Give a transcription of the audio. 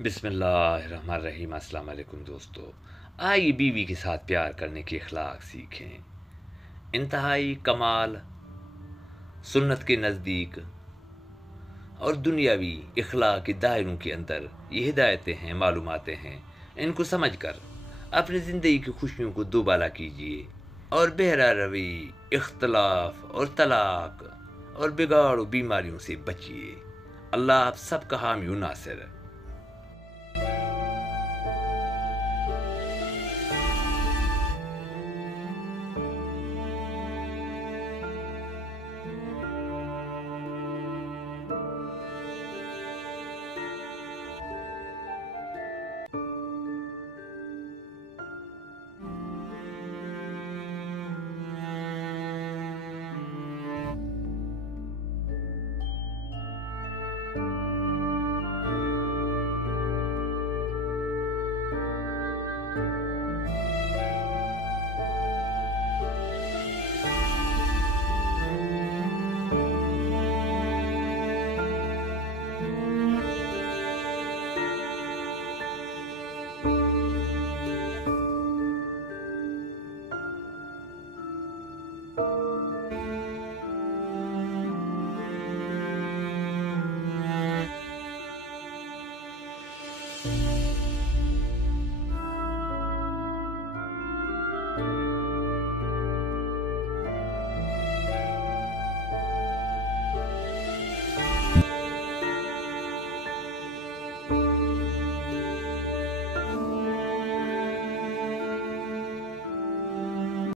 बिस्मिल्लाहिर्रहमानिर्रहीम। अस्सलाम वालेकुम दोस्तों। आइए बीवी के साथ प्यार करने की अखलाक सीखें। इंतहाई कमाल, सुन्नत के नज़दीक और दुनियावी अखलाक के दायरों के अंदर ये हिदायतें हैं, मालूमातें हैं। इनको समझ कर अपनी ज़िंदगी की खुशियों को दोबाला कीजिए और बेहरा रवी, इख्तलाफ और तलाक और बिगाड़ और बीमारियों से बचिए। अल्लाह आप सबका हामी व नासिर।